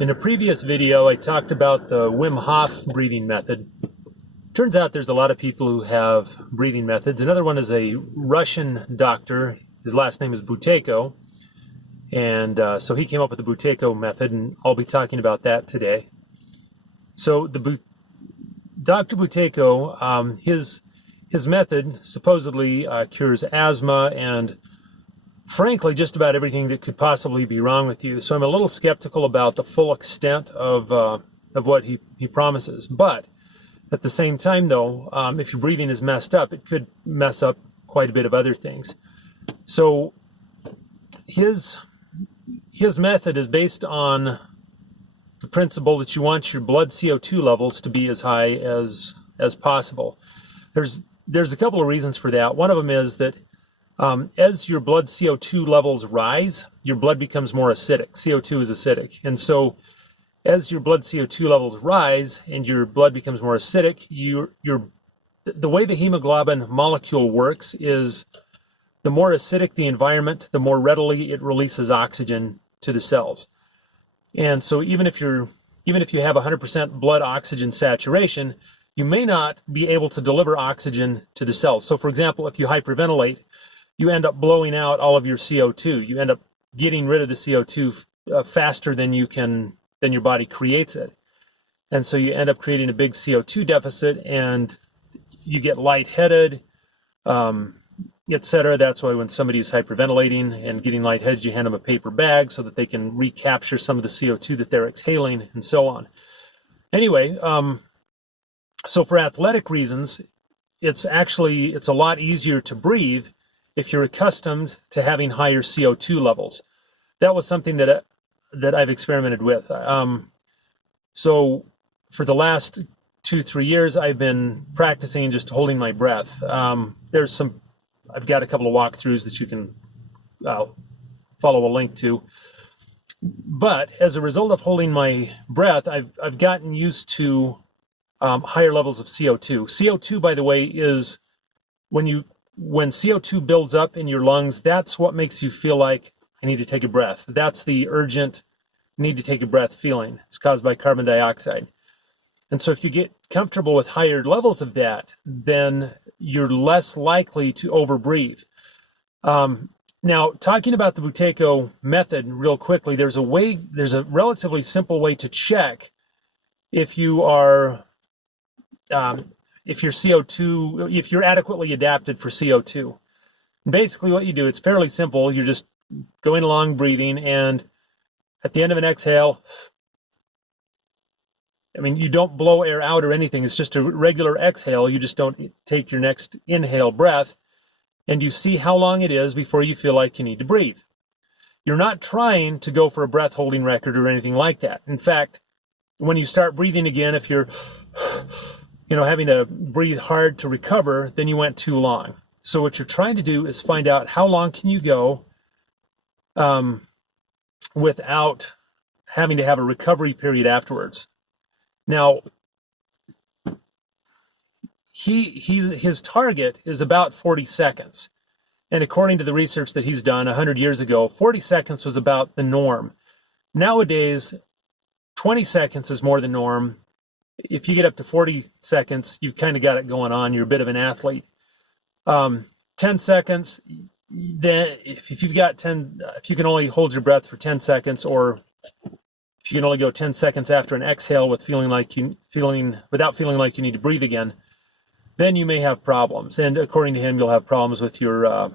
In a previous video, I talked about the Wim Hof breathing method. Turns out there's a lot of people who have breathing methods. Another one is a Russian doctor. His last name is Buteyko. And so he came up with the Buteyko method, and I'll be talking about that today. So Dr. Buteyko, his method supposedly cures asthma and frankly, just about everything that could possibly be wrong with you. So I'm a little skeptical about the full extent of what he promises. But at the same time, though, if your breathing is messed up, it could mess up quite a bit of other things. So his method is based on the principle that you want your blood CO2 levels to be as high as possible. There's a couple of reasons for that. One of them is that as your blood CO2 levels rise, your blood becomes more acidic. CO2 is acidic. And so as your blood CO2 levels rise and your blood becomes more acidic, the way the hemoglobin molecule works is the more acidic the environment, the more readily it releases oxygen to the cells. And so even if you have 100% blood oxygen saturation, you may not be able to deliver oxygen to the cells. So for example, if you hyperventilate, you end up blowing out all of your CO2. You end up getting rid of the CO2 faster than your body creates it. And so you end up creating a big CO2 deficit, and you get lightheaded, etc. That's why when somebody is hyperventilating and getting lightheaded, you hand them a paper bag so that they can recapture some of the CO2 that they're exhaling, and so on. Anyway, so for athletic reasons, it's a lot easier to breathe if you're accustomed to having higher CO2 levels. That was something that I've experimented with. So for the last 2-3 years, I've been practicing just holding my breath. I've got a couple of walkthroughs that you can follow a link to. But as a result of holding my breath, I've gotten used to higher levels of CO2. CO2, by the way, is when CO2 builds up in your lungs, that's what makes you feel like I need to take a breath. That's the urgent need to take a breath feeling. It's caused by carbon dioxide. And so if you get comfortable with higher levels of that, then you're less likely to overbreathe. Now, talking about the Buteyko method real quickly, there's a relatively simple way to check if you're adequately adapted for CO2. Basically what you do, it's fairly simple. You're just going along breathing, and at the end of an exhale, you don't blow air out or anything. It's just a regular exhale. You just don't take your next inhale breath, and you see how long it is before you feel like you need to breathe. You're not trying to go for a breath holding record or anything like that. In fact, when you start breathing again, if you're having to breathe hard to recover, then you went too long. So what you're trying to do is find out how long can you go without having to have a recovery period afterwards. Now, his target is about 40 seconds. And according to the research that he's done 100 years ago, 40 seconds was about the norm. Nowadays, 20 seconds is more the norm. If you get up to 40 seconds, you've kind of got it going on. You're a bit of an athlete. 10 seconds, then if you can only hold your breath for 10 seconds, or if you can only go 10 seconds after an exhale without feeling like you need to breathe again, then you may have problems. And according to him, you'll have problems with your,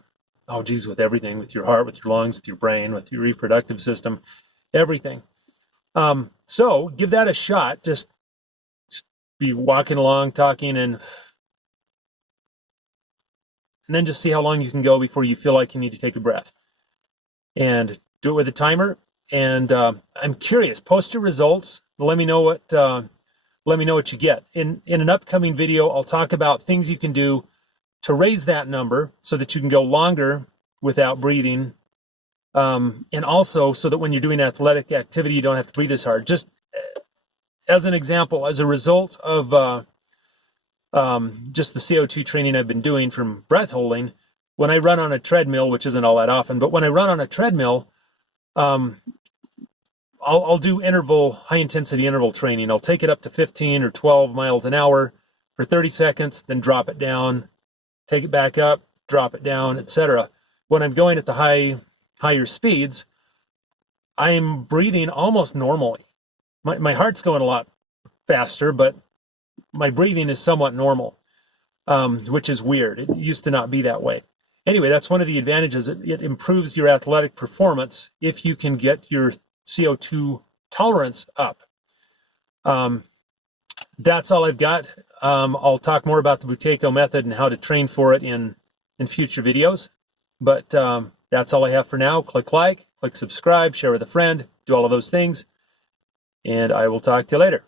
with everything, with your heart, with your lungs, with your brain, with your reproductive system, everything. So give that a shot. Just be walking along, talking, and then just see how long you can go before you feel like you need to take a breath. And do it with a timer. And I'm curious. Post your results. Let me know what you get. In an upcoming video, I'll talk about things you can do to raise that number so that you can go longer without breathing, and also so that when you're doing athletic activity, you don't have to breathe as hard. Just as an example, as a result of just the CO2 training I've been doing from breath holding, when I run on a treadmill, which isn't all that often, but when I run on a treadmill, I'll do high intensity interval training. I'll take it up to 15 or 12 miles an hour for 30 seconds, then drop it down, take it back up, drop it down, etc. When I'm going at the higher speeds, I'm breathing almost normally. My heart's going a lot faster, but my breathing is somewhat normal, which is weird. It used to not be that way. Anyway, that's one of the advantages. It improves your athletic performance if you can get your CO2 tolerance up. That's all I've got. I'll talk more about the Buteyko method and how to train for it in future videos. But that's all I have for now. Click like, click subscribe, share with a friend, do all of those things. And I will talk to you later.